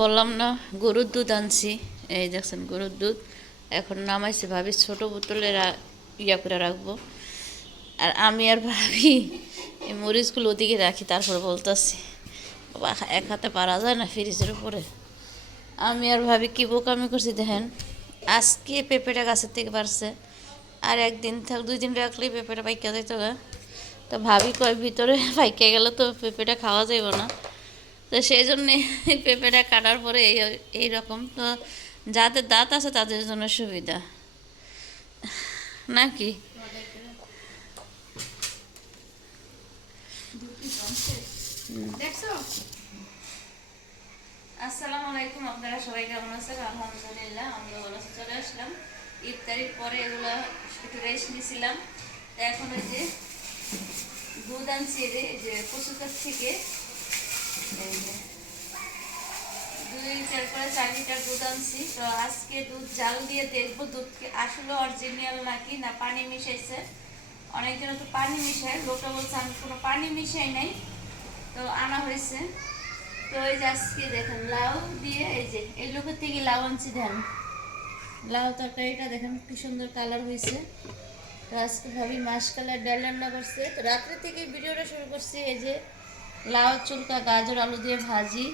বললাম না গরুর দুধ আনছি, এই দেখছেন গরুর দুধ এখন নামাইছি, ভাবি ছোট বোতলে ইয়া করে রাখবো। আর আমি আর ভাবি এই মরিচগুলো ওদিকে রাখি, তারপরে বলতেছি বাবা এক হাতে পারা যায় না ফ্রিজের উপরে। আমি আর ভাবি কি বোকামি করছি দেখেন, আজকে পেঁপেটা গাছের থেকে পারছে, আর একদিন থাক 2 দিন রাখলেই পেঁপেটা পাইকা যাইতো গা। তো ভাবি কয় ভিতরে পাইকা গেলে তো পেঁপেটা খাওয়া যাইব না, তো সেই জন্যে পেঁপেটা কাটার পরে এইরকম তো যাদের দাঁত আছে তাদের জন্য সুবিধা নাকি। আসসালামু আলাইকুম, আপনারা সবাই কেমন আছেন? আলহামদুলিল্লাহ আমরা ভালো আছি। চলে আসলাম ইফতারির পরে, এগুলো একটু রেস্ট নিয়েছিলাম। তো এখন ওই যে দুধ আনছি, এই যে কচুকার থেকে এই যে 4 লিটার দুধ আনছি। তো আজকে দুধ জাল দিয়ে দেখবো দুধ কি আসলে অরিজিনাল নাকি না পানি মিশাইছে। অনেকজন তো পানি মিশায়, লোকটা বলছে আমি কোনো পানি মিশাই নাই, তো আনা হয়েছে। তো এই যে আজকে দেখেন লাউ দিয়ে, এই যে এই লোকের থেকে লাউ আনছি, ধ্যান লাউ তরকারিটা দেখেন কি সুন্দর কালার হয়েছে। তো আজকে ভাবি মাসকালের ডাল রান্না করছে। তো রাত্রে থেকে ভিডিওটা শুরু করছি, এই যে লাউ চুলকা গাজর আলু দিয়ে ভাজি,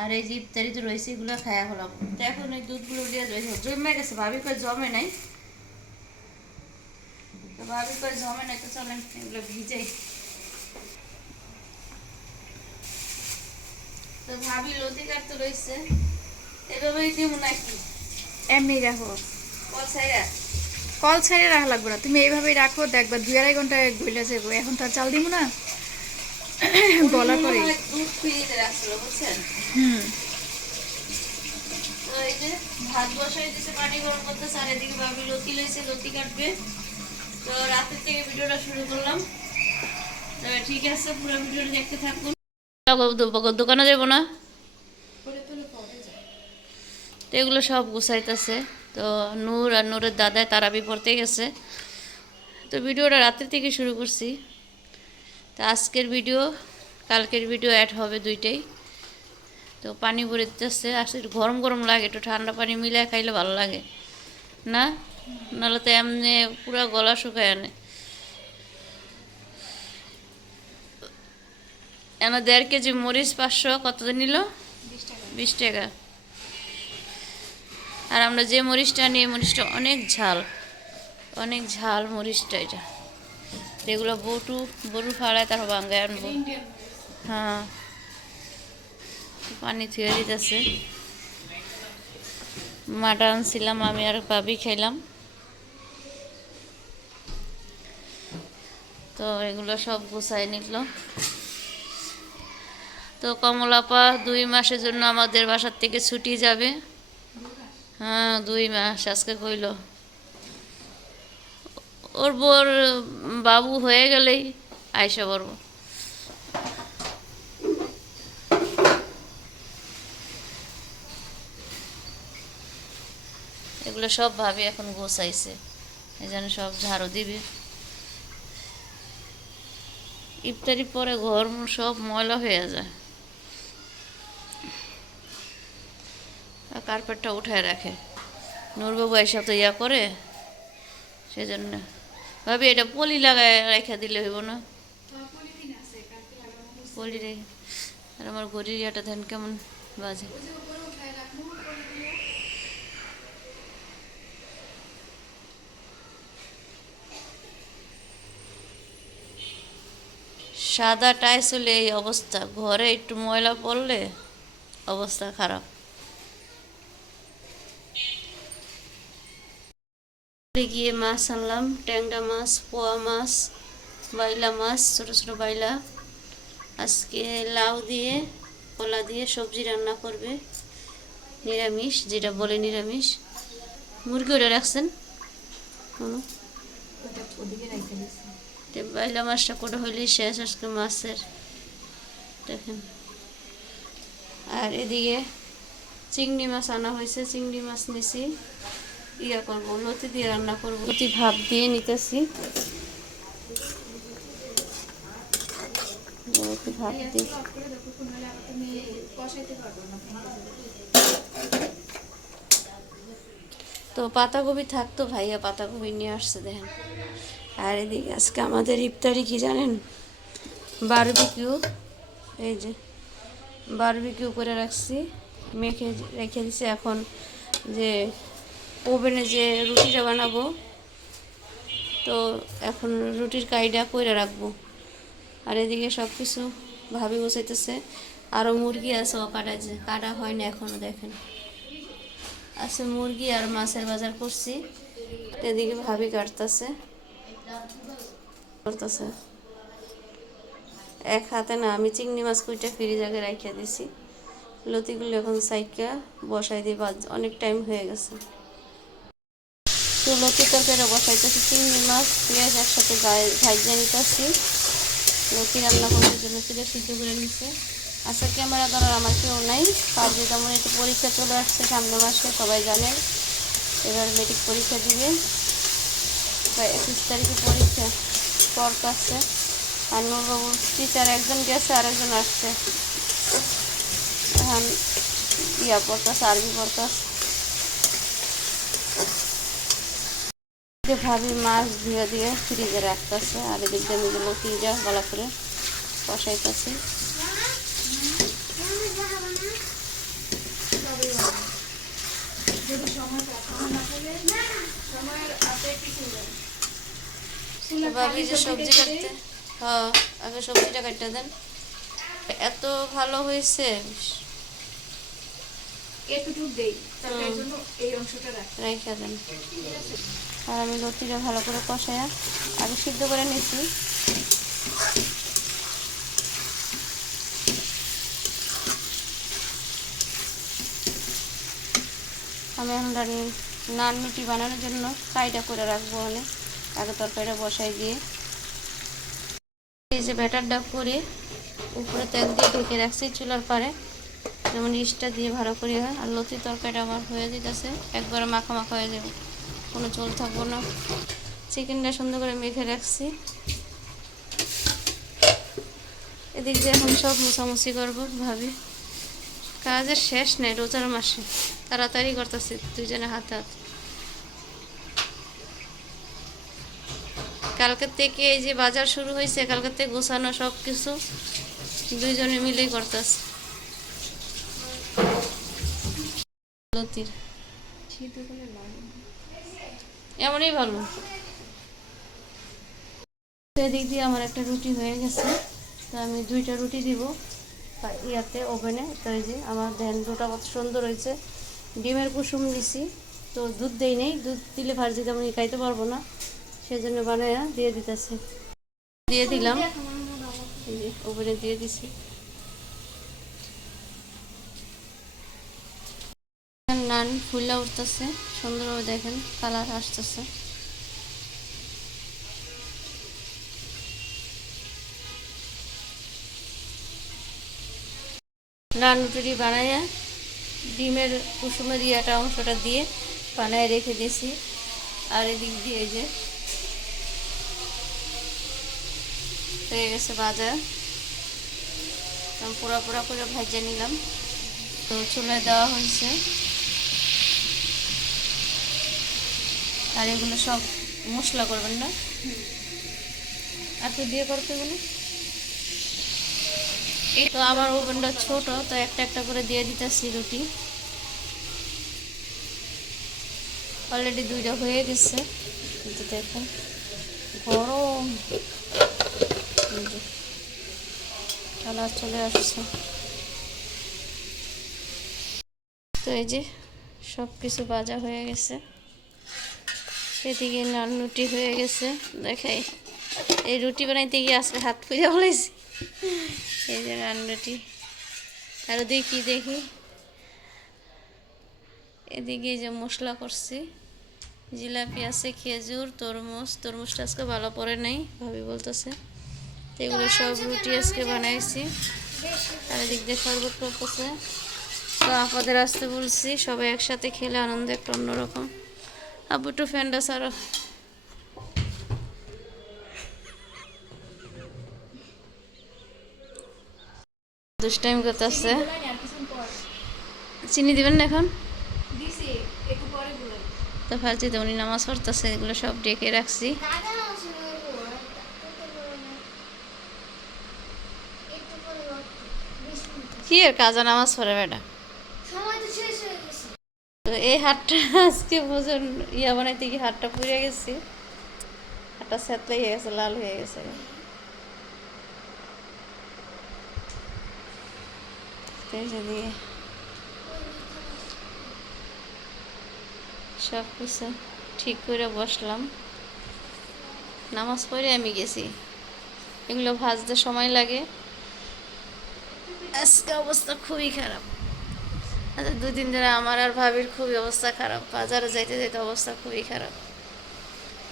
আর এই যে ইফতারিতে রয়েছে এগুলো খায়া হলাম। তো এখন এই দুধগুলো দিয়ে জমে গেছে, ভাবি কয় জমে নাই, তো ভাবি কয় জমে নাই, তো চলেন এগুলো ভিজাই। তো ভাবি লতি কাটতে রয়েছে, এভাবেই দিব নাকি এমনি রাখো, পছাইরা? কল ছাড়িয়ে রাখা লাগবে না, তুমি এইভাবেই রাখো, দেখবা 2-2.5 ঘন্টায় গলে যাবো। এখন তো আর চাল দিব না, গলার পরে দুধ ফ্রিজে রাখছিল বুঝছেন। হুম তো এই যে ভাত বসাই দিছে, পানি গরম করতেছে, আর এদিকে ভাবি লতি লইছে, লতি কাটবে। তো রাতের থেকে ভিডিওটা শুরু করলাম। তো ঠিক আছে, পুরো ভিডিওটা দেখতে থাকুন। দোকানে যাবো না, তো এগুলো সব গুছাইতেছে। তো নূর আর নূরের দাদায় তারাবি পড়তে গেছে। তো ভিডিওটা রাত্রি থেকে শুরু করছি। তো আজকের ভিডিও কালকের ভিডিও অ্যাড হবে দুইটাই। তো পানি ভরে দিতেছে, আসলে গরম গরম লাগে, একটু ঠান্ডা পানি মিলিয়ে খাইলে ভালো লাগে না, নাহলে তো এমনি পুরো গলা শুকায় আনে। এনে 1.5 কেজি মরিচ 500, কত নিল? 20 টাকা। আর আমরা যে মরিচটা নিই, মরিচটা অনেক ঝাল, অনেক ঝাল মরিচটা। এটা এগুলো বরু ফাড়ায় তারপর বাঙ্গায় আনবো। হ্যাঁ, পানি থুয়ে দিতেছে। মাটা আনছিলাম, আমি আর ভাবি খাইলাম। তো এগুলো সব গুছাই নিল। তো কমলাপা 2 মাসের জন্য আমাদের বাসার থেকে ছুটি যাবে। হ্যাঁ 2 মাস আজকে কইল। ওর বোর বাবু হয়ে গেলেই আইসা পড়ব। এগুলো সব ভাবি এখন গোছাইছে, এই জন্য সব ঝাড়ু দিবি। ইফতারি পরে ঘর সব ময়লা হয়ে যায়, কার্পেটটা উঠায় রাখে। নূরবাবু এসে তো ইয়া করে, সেজন্য ভাবি এটা পলি লাগায় রেখে দিলে হইব না? পলি রেখে। আর আমার ঘড়ির ইয়াটা দেন কেমন বাজে। সাদা টাইস হলে এই অবস্থা, ঘরে একটু ময়লা পড়লে অবস্থা খারাপ। গিয়ে মাছ আনলাম, ট্যাংরা মাছ, পোয়া মাছ, বাইলা মাছ, ছোটো ছোটো বাইলা। আজকে লাউ দিয়ে কলা দিয়ে সবজি রান্না করবে, নিরামিষ, যেটা বলে নিরামিষ। মুরগি ওটা রাখছেন বাইলা মাছটা কোটা হইলেই শেষ আজকে মাছের, দেখেন। আর এদিকে চিংড়ি মাছ আনা হয়েছে, চিংড়ি মাছ নিছি, ইয়া করবো লতি দিয়ে রান্না করবো, লতি ভাপ দিয়ে নিতেছি। ভাপ দিয়ে তো পাতাকপি থাকতো, ভাইয়া পাতাকপি নিয়ে আসছে দেখেন। আর এদিকে আজকে আমাদের ইফতারি কি জানেন, বারবিকিউ। এই যে বারবিকিউ করে রাখছি, মেখে রেখে দিছি। এখন যে ওভেনে যে রুটিটা বানাবো, তো এখন রুটির কাইটা করে রাখবো। আর এদিকে সব কিছু ভাবি বসাইতেছে। আরও মুরগি আছে, ও কাটা যে কাটা হয় না এখনও, দেখেন আছে মুরগি আর মাছের বাজার করছি। এদিকে ভাবি কাটতেছে করতেছে এক হাতে না। আমি চিংড়ি মাছ কুইটা ফ্রিজে রাখিয়া দিছি, লতিগুলো এখন সাইকা বসাই দিই, অনেক টাইম হয়ে গেছে। তো লতি তরকারি বসাইতেছি, চিংড়ি মাছ পেঁয়াজ একসাথে ভাজিয়ে নিতেছি। লতি রান্না করার জন্য লতিটা সিদ্ধ করে নিচ্ছে। আচ্ছা, ক্যামেরা ধরার আমার কেউ নাই, কাজে তেমন একটু পরীক্ষা চলে আসছে সামনের মাসে, সবাই জানেন। এবার মেট্রিক পরীক্ষা দিবে, 21 তারিখে পরীক্ষা পড়তেছে। আর নূরবাবুর টিচার একজন গেছে আর একজন আসছে, এখন পড়তেছে, আরবি পড়তেছে। ভাবি মাছ ধুয়ে দিয়ে ফ্রিজে রাখতেছে, আর এদিক দিয়ে আমি লতিটা ভালো করে কষাইতেছি। ভাবি যে সবজি কাটতে, হ্যাঁ আগে সবজিটা কাটতে দেন। এত ভালো হয়েছে, রেখে দেন। আর আমি লতিটা ভালো করে কষাইয়া আগে সিদ্ধ করে নিচ্ছি। আমি এখন নান রুটি বানানোর জন্য ফ্রাইটা করে রাখবো, অনেক আগে তরকারিটা বসাই দিয়ে। এই যে ব্যাটারটা করে উপরে তেল দিয়ে ঢেকে রাখছি চুলার পারে, যেমন ইস্টটা দিয়ে ভালো করে হয়। আর লতির তরকারিটা আমার হয়ে যেতেছে, একবারে মাখা মাখা হয়ে যাবে, কোনো চোল থাকবো না। চিকেনটা সুন্দর করে মেখে রাখছি। এদিক দিয়ে এখন সব মোছামুছি করবো। ভাবি কাজের শেষ নেই, রোজার মাসে তাড়াতাড়ি করতেছি দুইজনে হাতে হাত। কালকের থেকে এই যে বাজার শুরু হয়েছে, কালকের থেকে গোছানো সব কিছু দুইজনে মিলেই করতেছে। লতির এমনই ভালো। এদিক দিয়ে আমার একটা রুটি হয়ে গেছে, তো আমি 2টা রুটি দিব ইয়াতে ওভেনে। তো এই যে আমার দেন দুটা কত সুন্দর হয়েছে। ডিমের কুসুম দিছি, তো দুধ দেই নেই, দুধ দিলে ভাজি তেমন খাইতে পারবো না, সেজন্য বানাইয়া দিয়ে দিতেছি। দিয়ে দিলাম, এই যে ওভেনে দিয়ে দিছি। নান ফুলা উঠতেছে সুন্দরভাবে, দেখেন কালার আসতেছে। নান রুটি বানাইয়া ডিমের কুসুমের ইয়াটা অংশটা দিয়ে বানায় রেখে দিয়েছি। আর এদিক দিয়ে এই যে হয়ে গেছে ভাজা, পুরা পুরা করে ভাজা নিলাম। তো চুলায় দেওয়া হয়েছে, আর এগুলো সব মশলা করবেন না, আর তো দিয়ে করতে বলে। তো আমার ওভেনটা ছোট, তো একটা একটা করে দিয়ে দিতেছি রুটি। অলরেডি 2টা হয়ে গেছে, কিন্তু দেখুন গরম কালার চলে আসছে। তো এই যে সব কিছু ভাজা হয়ে গেছে। এদিকে নান রুটি হয়ে গেছে, দেখাই। এই রুটি বানাইতে গিয়ে আজকে হাত পুড়ে বলেছি। এই যে নান রুটি, আরও দেখি এদিকে যে মশলা করছি, জিলাপি আছে, খেজুর, তরমুজটা আজকে ভালো পড়ে নাই ভাবি বলতেছে। তো এগুলো সব রুটি আজকে বানাইছি। আর এদিক দিয়ে শরবত করতেছে। তো আপনাদের আসতে বলছি, সবাই একসাথে খেলে আনন্দ একটা অন্যরকম। আবু একটু ফ্যানটা সারো। দুষ্টাইম করতেছে। চিনি দিবেন না এখন? তো তো ফালতিতে উনি নামাজ পড়তেছে, এগুলো সব ডেকে রাখছি। কি এর কাজা নামাজ পড়ে বেটা? তো এই হাতটা আজকে ভোজন ইয়া বানাইতে গিয়ে হাতটা পুড়ে গেছে, হাতটা স্যাতলাই হয়ে গেছে, লাল হয়ে গেছে। দিয়ে সব কিছু ঠিক করে বসলাম, নামাজ পড়ে আমি গেছি। এগুলো ভাজতে সময় লাগে। আজকে অবস্থা খুবই খারাপ। আচ্ছা, 2 দিন ধরে আমার আর ভাবির খুবই অবস্থা খারাপ, বাজারে যাইতে যাইতে অবস্থা খুবই খারাপ।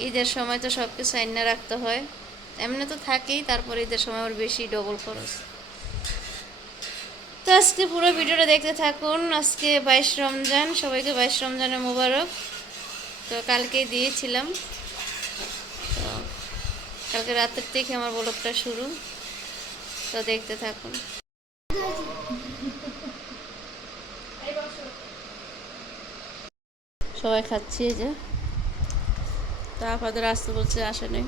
ঈদের সময় তো সব কিছু আইনা রাখতে হয়, এমনি তো থাকেই, তারপর ঈদের সময় ওর বেশি ডবল খরচ। তো আজকে পুরো ভিডিওটা দেখতে থাকুন। আজকে 22 রমজান, সবাইকে 22 রমজানের মোবারক। তো কালকেই দিয়েছিলাম, তো কালকে রাতের থেকে আমার ব্লগটা শুরু, তো দেখতে থাকুন। সবাই খাচ্ছি এই যে, তো আপনাদের আসতে বলছে, আসে নেই।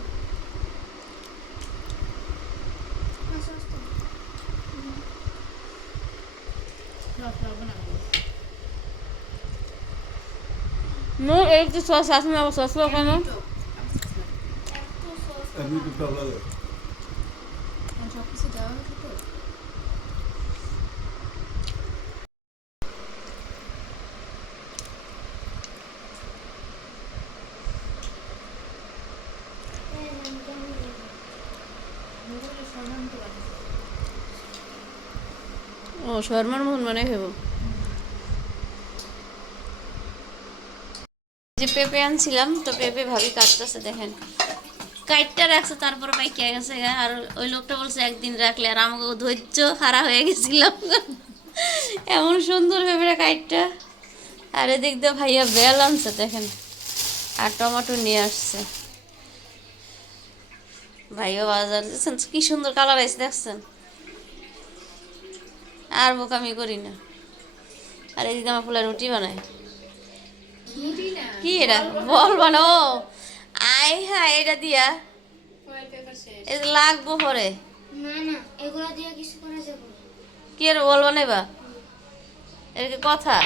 No, एक तो सॉस साथ में आप सॉस लोग ना আমি তো তাহলে ও শর্মার মন মানে খাবো। যে পেঁপে আনছিলাম, তো পেঁপে ভাবি কাটতেছে, দেখেন কাইটটা রাখছে, তারপরে পাইকে গেছে। আর ওই লোকটা বলছে একদিন রাখলে, আর আমাকে ধৈর্য হারা হয়ে গেছিলাম। এমন সুন্দর পেঁপে কাইটটা। আর এদিক দিয়ে ভাইয়া বেল আনছে দেখেন, আর টমেটো নিয়ে আসছে। ভাইয়া বাজার দিচ্ছেন, কি সুন্দর কালার আছে দেখছেন। আর বোকামি করি না। আর এদিকে আমার ফুলা রুটি বানায়। কি এটা বল বানাও? আই হ্যাঁ, এটা দিয়া এটা লাগবো পরে। না না, এগুলো দিয়ে কিছু করা যাবে না। কি আর বল বানাইবা? এর কি কথা?